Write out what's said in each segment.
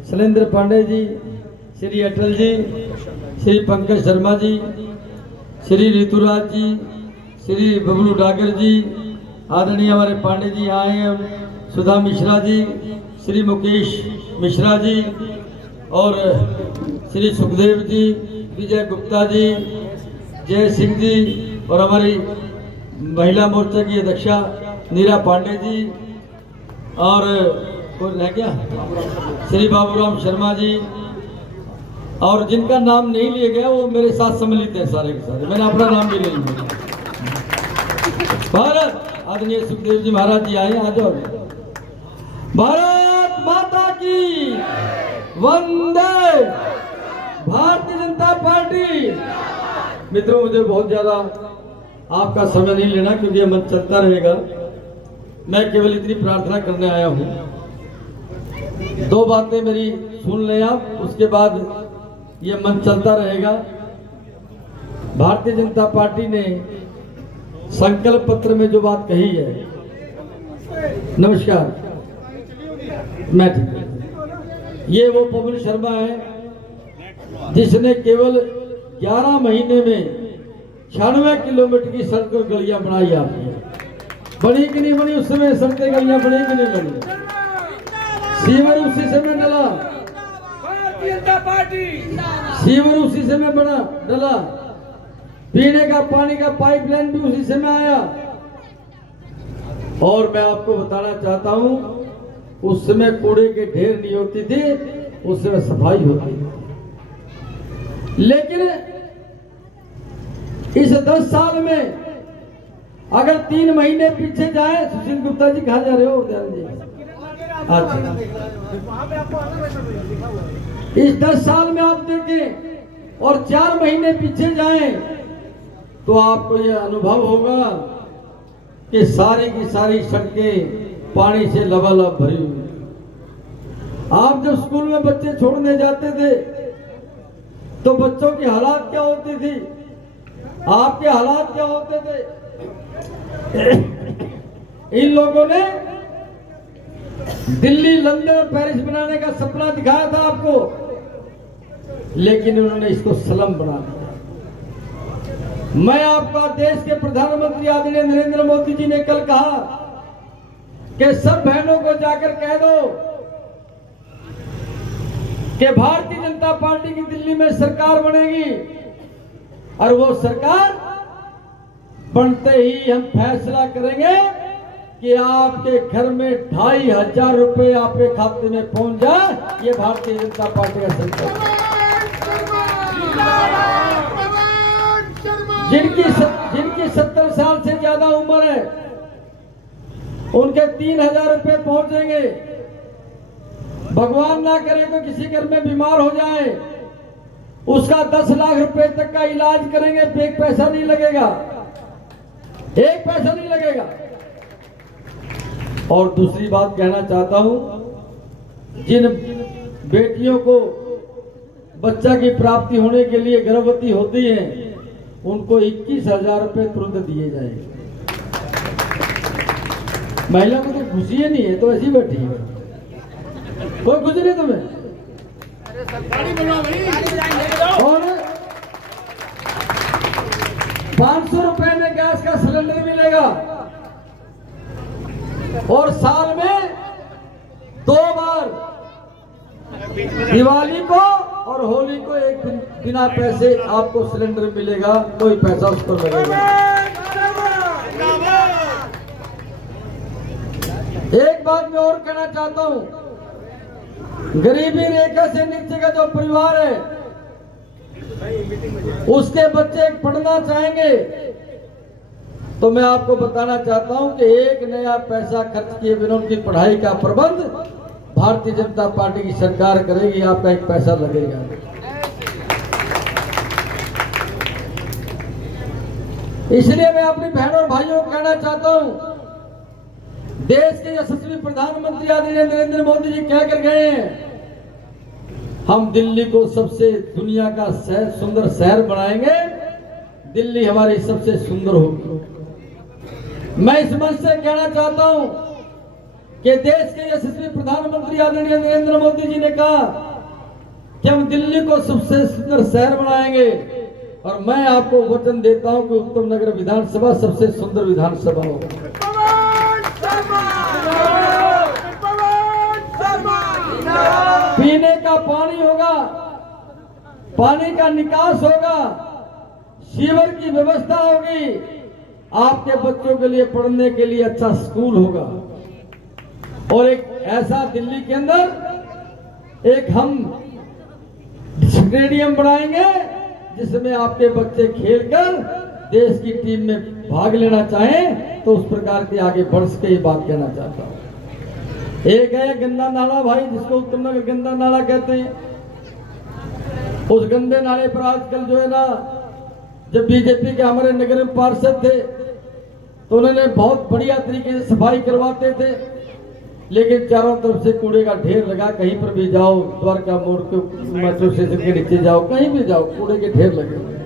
शैलेंद्र पांडे जी, श्री अटल जी, श्री पंकज शर्मा जी, श्री ऋतुराज जी, श्री बबलू डागर जी, आदरणीय हमारे पांडे जी आए हैं, सुधा मिश्रा जी, श्री मुकेश मिश्रा जी और श्री सुखदेव जी, विजय गुप्ता जी, जय सिंह जी और हमारी महिला मोर्चा की अध्यक्षा नीरा पांडे जी और कोई रह गया श्री बाबूराम शर्मा जी और जिनका नाम नहीं लिया गया वो मेरे साथ सम्मिलित है सारे के सारे, मैंने अपना नाम भी नहीं लिया। भारत आदरणीय सुखदेव जी महाराज जी आए, आ जाओ। भारत माता की वंदे, भारतीय जनता पार्टी। मित्रों, मुझे बहुत ज्यादा आपका समय नहीं लेना क्योंकि ये मंच चलता रहेगा। मैं केवल इतनी प्रार्थना करने आया हूँ, दो बातें मेरी सुन लें आप, उसके बाद ये मंच चलता रहेगा। भारतीय जनता पार्टी ने संकल्प पत्र में जो बात कही है, नमस्कार, मैं ठीक, ये वो पवन शर्मा है जिसने केवल 11 महीने में 96 किलोमीटर की सड़क और गलियां बनाई। आपने बनी कि नहीं बनी? उस समय सड़कें गलियां बनी कि नहीं बनी? सीवर उसी समय डला, सीवर उसी समय बना डला, पीने का पानी का पाइपलाइन भी उसी समय आया। और मैं आपको बताना चाहता हूं, उस समय कूड़े के ढेर नहीं होती थी, उस समय सफाई होती थी। लेकिन इस 10 साल में अगर 3 महीने पीछे जाए, सुशील गुप्ता जी कहाँ जा रहे हो? अच्छा, इस 10 साल में आप देखें और 4 महीने पीछे जाएं तो आपको यह अनुभव होगा कि सारी की सारी सड़कें पानी से लबालब भरी हुई। आप जब स्कूल में बच्चे छोड़ने जाते थे तो बच्चों की हालात क्या होती थी, आपके हालात क्या होते थे? इन लोगों ने दिल्ली, लंदन, पेरिस बनाने का सपना दिखाया था आपको, लेकिन उन्होंने इसको स्लम बना दिया। मैं आपका देश के प्रधानमंत्री आदरणीय नरेंद्र मोदी जी ने कल कहा कि सब बहनों को जाकर कह दो कि भारतीय जनता पार्टी की दिल्ली में सरकार बनेगी और वो सरकार बनते ही हम फैसला करेंगे कि आपके घर में 2500 रुपए आपके खाते में पहुंच जाए। ये भारतीय जनता पार्टी का संकल्प है। जिनकी 70 साल से ज्यादा उम्र है उनके 3000 रुपए पहुंचेंगे। भगवान ना करे तो किसी घर में बीमार हो जाए, उसका 10 लाख रुपए तक का इलाज करेंगे, एक पैसा नहीं लगेगा, एक पैसा नहीं लगेगा। और दूसरी बात कहना चाहता हूं, जिन बेटियों को बच्चा की प्राप्ति होने के लिए गर्भवती होती हैं उनको 21,000 रुपए तुरंत दिए जाएंगे। महिला को तो खुशी ही नहीं है तो ऐसी बैठी है, कोई खुशी नहीं तुम्हें? और 500 रुपए में गैस का सिलेंडर मिलेगा और साल में 2 बार, दिवाली को और होली को एक दिन बिना पैसे आपको सिलेंडर मिलेगा, कोई पैसा उस पर लगेगा। एक बात मैं और कहना चाहता हूं, गरीबी रेखा से नीचे का जो परिवार है उसके बच्चे पढ़ना चाहेंगे तो मैं आपको बताना चाहता हूं कि एक नया पैसा खर्च किए बिना उनकी पढ़ाई का प्रबंध भारतीय जनता पार्टी की सरकार करेगी। आपका एक पैसा लगेगा। इसलिए मैं अपनी बहनों और भाइयों को कहना चाहता हूं, देश के यशस्वी प्रधानमंत्री आदरणीय नरेंद्र मोदी जी कह कर गए हैं, हम दिल्ली को सबसे दुनिया का सुंदर शहर बनाएंगे, दिल्ली हमारी सबसे सुंदर होगी। मैं इस मंच से कहना चाहता हूं कि देश के यशस्वी प्रधानमंत्री आदरणीय नरेंद्र मोदी जी ने कहा कि हम दिल्ली को सबसे सुंदर शहर बनाएंगे, और मैं आपको वचन देता हूं कि उत्तम नगर विधानसभा सबसे सुंदर विधानसभा होगी। पीने का पानी होगा, पानी का निकास होगा, सीवर की व्यवस्था होगी, आपके बच्चों के लिए पढ़ने के लिए अच्छा स्कूल होगा, और एक ऐसा दिल्ली के अंदर एक हम स्टेडियम बनाएंगे जिसमें आपके बच्चे खेलकर देश की टीम में भाग लेना चाहें तो उस प्रकार के आगे बढ़ सके, ये बात कहना चाहता हूं। एक है गंदा नाला भाई, जिसको उत्तम नगर गंदा नाला कहते हैं। उस गंदे नाले पर आजकल जो है ना, जब बीजेपी के हमारे नगर में पार्षद थे तो उन्होंने बहुत बढ़िया तरीके से सफाई करवाते थे, लेकिन चारों तरफ से कूड़े का ढेर लगा। कहीं पर भी जाओ, द्वारका मोड़ के मेट्रो स्टेशन के नीचे जाओ, कहीं भी जाओ, कूड़े के ढेर लगे हुए।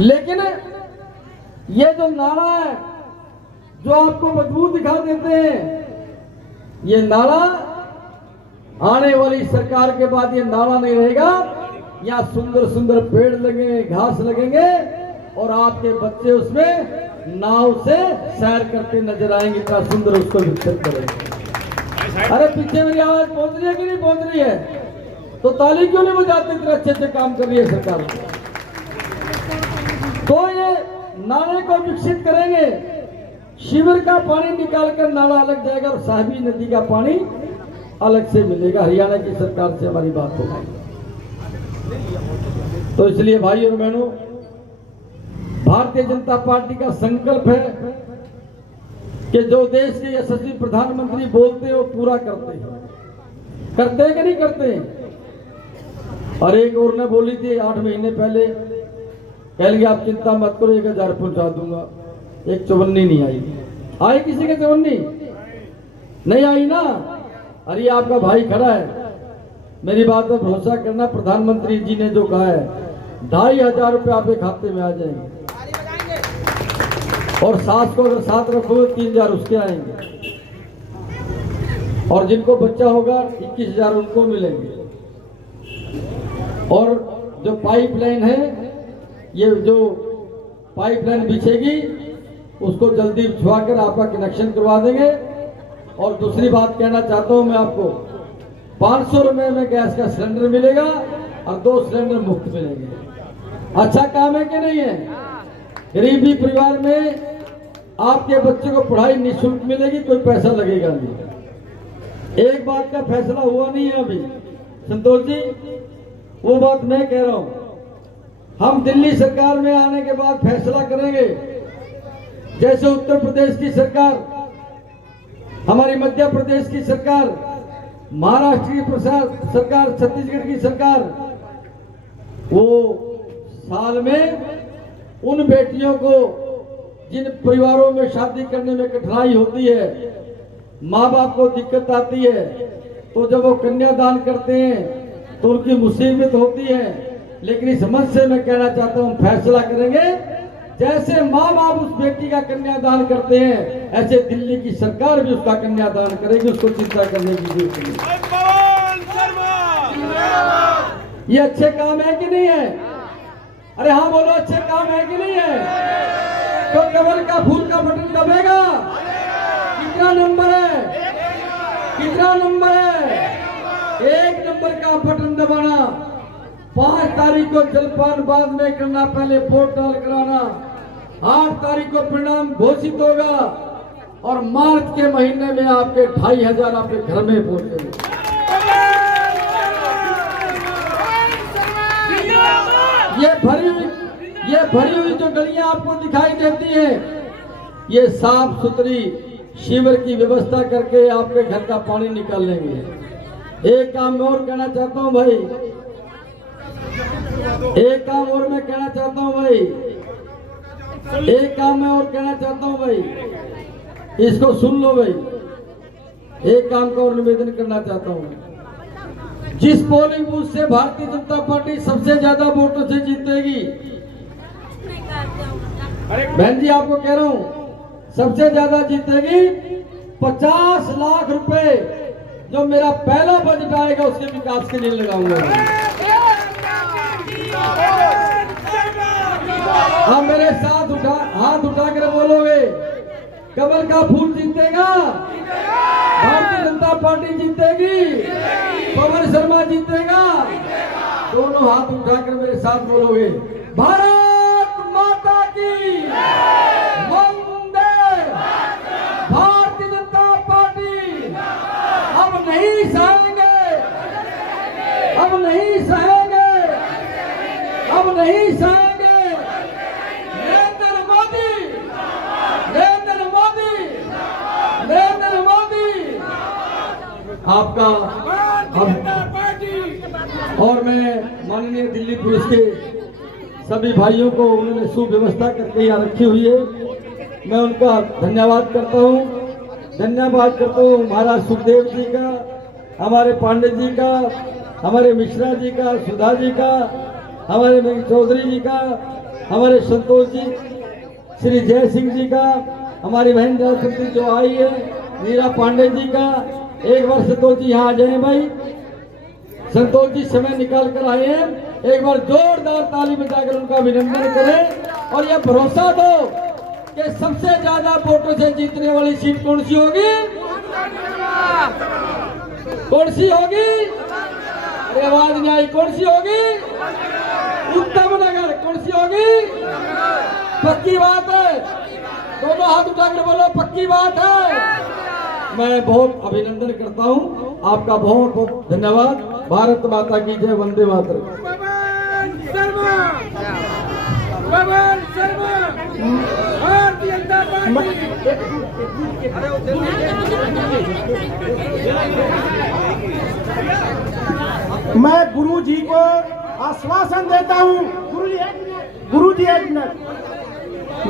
लेकिन ये जो नाला है जो आपको बदबू दिखा देते हैं, ये नाला आने वाली सरकार के बाद ये नाला नहीं रहेगा। यहाँ सुंदर सुंदर पेड़ लगेंगे, घास लगेंगे, और आपके बच्चे उसमें नाव से सैर करते नजर आएंगे। इतना सुंदर उसको विकसित करेंगे। अरे पीछे मेरी आवाज पहुंच रही है कि नहीं पहुंच रही है? तो ताली क्यों नहीं बजाते? इतने अच्छे अच्छे काम कर रही है सरकार। तो ये नाले को विकसित करेंगे, शिविर का पानी निकालकर नाला अलग जाएगा और साहिबी नदी का पानी अलग से मिलेगा। हरियाणा की सरकार से हमारी बात होगी। तो इसलिए भाई और बहनों, भारतीय जनता पार्टी का संकल्प है कि जो देश के यशस्वी प्रधानमंत्री बोलते हैं वो पूरा करते हैं। करते हैं कि नहीं करते हैं? और एक और ने बोली थी 8 महीने पहले, कह लिया आप चिंता मत करो, 1000 पहुंचा दूंगा। एक चवन्नी नहीं आई। आई किसी के चवन्नी नहीं आई ना। अरे आपका भाई खड़ा है, मेरी बात पर भरोसा करना। प्रधानमंत्री जी ने जो कहा है 2500 रुपये आपके खाते में आ जाएंगे, और सास को अगर साथ रखोगे 3000 उसके आएंगे, और जिनको बच्चा होगा 21000 उनको मिलेंगे। और जो पाइपलाइन है, ये जो पाइपलाइन बिछेगी उसको जल्दी बिछवाकर आपका कनेक्शन करवा देंगे। और दूसरी बात कहना चाहता हूं मैं आपको, 500 रुपए में गैस का सिलेंडर मिलेगा और 2 सिलेंडर मुफ्त मिलेंगे। अच्छा काम है कि नहीं है? गरीबी परिवार में आपके बच्चे को पढ़ाई निःशुल्क मिलेगी, कोई पैसा लगेगा नहीं। एक बात का फैसला हुआ नहीं है अभी संतोष जी, वो बात मैं कह रहा हूं। हम दिल्ली सरकार में आने के बाद फैसला करेंगे। जैसे उत्तर प्रदेश की सरकार, हमारी मध्य प्रदेश की सरकार, महाराष्ट्र की सरकार, छत्तीसगढ़ की सरकार, वो साल में उन बेटियों को जिन परिवारों में शादी करने में कठिनाई होती है, माँ बाप को दिक्कत आती है, तो जब वो कन्यादान करते हैं तो उनकी मुसीबत होती है। लेकिन इस मंच से मैं कहना चाहता हूँ, फैसला करेंगे जैसे माँ बाप उस बेटी का कन्यादान करते हैं, ऐसे दिल्ली की सरकार भी उसका कन्यादान करेगी। उसको चिंता करने की जरूरत नहीं। ये अच्छे काम है कि नहीं है? अरे हाँ बोलो, अच्छे काम है कि नहीं है? तो कमल का फूल का बटन दबेगा। कितना नंबर है? कितना नंबर है? 1 नंबर का बटन दबाना। 5 तारीख को जलपान बाद में करना, पहले वोट डाल कराना। 8 तारीख को परिणाम घोषित होगा और मार्च के महीने में आपके 2500 आपके घर में पहुंचेंगे। ये भरी हुई जो गलियां आपको दिखाई देती हैं, ये साफ सुथरी शिविर की व्यवस्था करके आपके घर का पानी निकाल लेंगे। एक काम और कहना चाहता हूं भाई, एक काम और मैं कहना चाहता हूं भाई, एक काम मैं और कहना चाहता हूं भाई, इसको सुन लो भाई। एक काम का और निवेदन करना चाहता हूं। जिस पोलिंग बूथ से भारतीय जनता पार्टी सबसे ज्यादा वोटों से जीतेगी, बहन जी आपको कह रहा हूं, सबसे ज्यादा जीतेगी 50 लाख रुपए जो मेरा पहला बजट आएगा उसके विकास के लिए लगाऊंगा। आप मेरे साथ हाथ उठाकर बोलोगे, कमल का फूल जीतेगा, भारतीय जनता पार्टी जीतेगी, पवन शर्मा जीतेगा। दोनों हाथ उठाकर मेरे साथ बोलोगे, भारत माता की वंदे। भारतीय जनता पार्टी अब नहीं सहेंगे, अब नहीं सहेंगे, अब नहीं सहेंगे। नरेंद्र मोदी, नरेंद्र मोदी, नरेंद्र मोदी आपका। और मैं माननीय दिल्ली पुलिस के सभी भाइयों को उन्होंने सुव्यवस्था करके यहाँ रखी हुई है, मैं उनका धन्यवाद करता हूँ। धन्यवाद करता हूँ महाराज सुखदेव जी का, हमारे पांडे जी का, हमारे मिश्रा जी का, सुधा जी का, हमारे चौधरी जी का, हमारे संतोष जी, श्री जय सिंह जी का, हमारी बहन राष्ट्रपति जो आई है नीरा पांडे जी का। एक बार संतोष जी यहाँ आ जाए भाई, संतोष जी समय निकाल कर आए हैं, एक बार जोरदार ताली बजाकर उनका अभिनंदन करें। और यह भरोसा दो कि सबसे ज्यादा वोटों से जीतने वाली सीट कौन सी होगी? कौन सी होगी? आवाज नहीं आई, कौन सी होगी? उत्तम नगर। कौन सी होगी? पक्की बात है, दोनों हाथ उठाकर बोलो पक्की बात है। मैं बहुत अभिनंदन करता हूं आपका, बहुत बहुत धन्यवाद। भारत माता की जय, वंदे मातरम। भारतीय जनता पार्टी। मैं गुरु जी को आश्वासन देता हूँ, गुरु जी एक मिनट,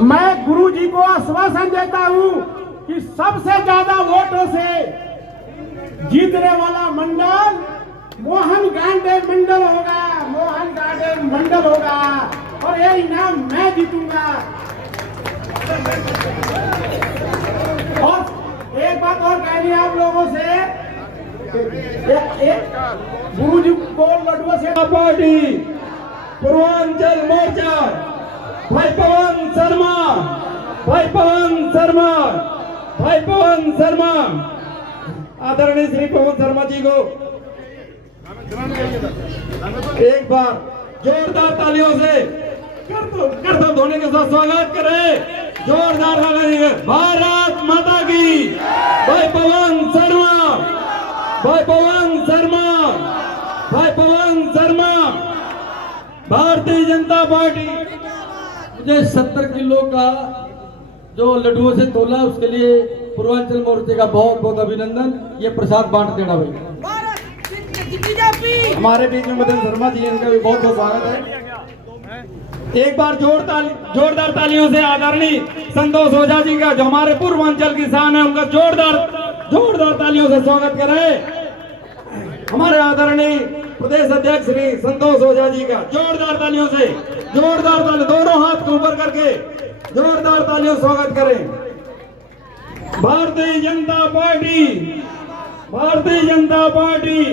मैं गुरु जी को आश्वासन देता हूँ कि सबसे ज्यादा वोटों से जीतने वाला मंडल मोहन गांडे मंडल होगा, मोहन गांडे मंडल होगा, और ये इनाम मैं जीतूंगा। और एक बात और कहनी है आप लोगों से, गुरु जी को लड्डुओं से पार्टी पूर्वांचल मोर्चा भाई पवन शर्मा, भाई पवन शर्मा, भाई पवन शर्मा, आदरणीय श्री पवन शर्मा जी को एक बार जोरदार तालियों से करतब धोने के साथ स्वागत करें। जोरदार तालियां। भारत माता की, भाई पवन शर्मा, भाई पवन शर्मा, भाई पवन शर्मा, भारतीय जनता पार्टी। मुझे 70 किलो का जो लड्डुओं से तोला उसके लिए पूर्वांचल मोर्चे का बहुत बहुत अभिनंदन। ये प्रसाद बांट देना भाई। हमारे बीच में मदन शर्मा जी, इनका भी बहुत बहुत स्वागत है। एक बार जोरदार तालियों से आदरणीय संतोष ओझा जी का, जो हमारे पूर्वांचल किसान है, उनका जोरदार तालियों से स्वागत करें। हमारे आदरणीय प्रदेश अध्यक्ष श्री संतोष ओझा जी का जोरदार तालियों से, जोरदार तालियों, दोनों हाथ को ऊपर करके जोरदार तालियों स्वागत करें। Bharatiya Janata party, Bharatiya Janata party.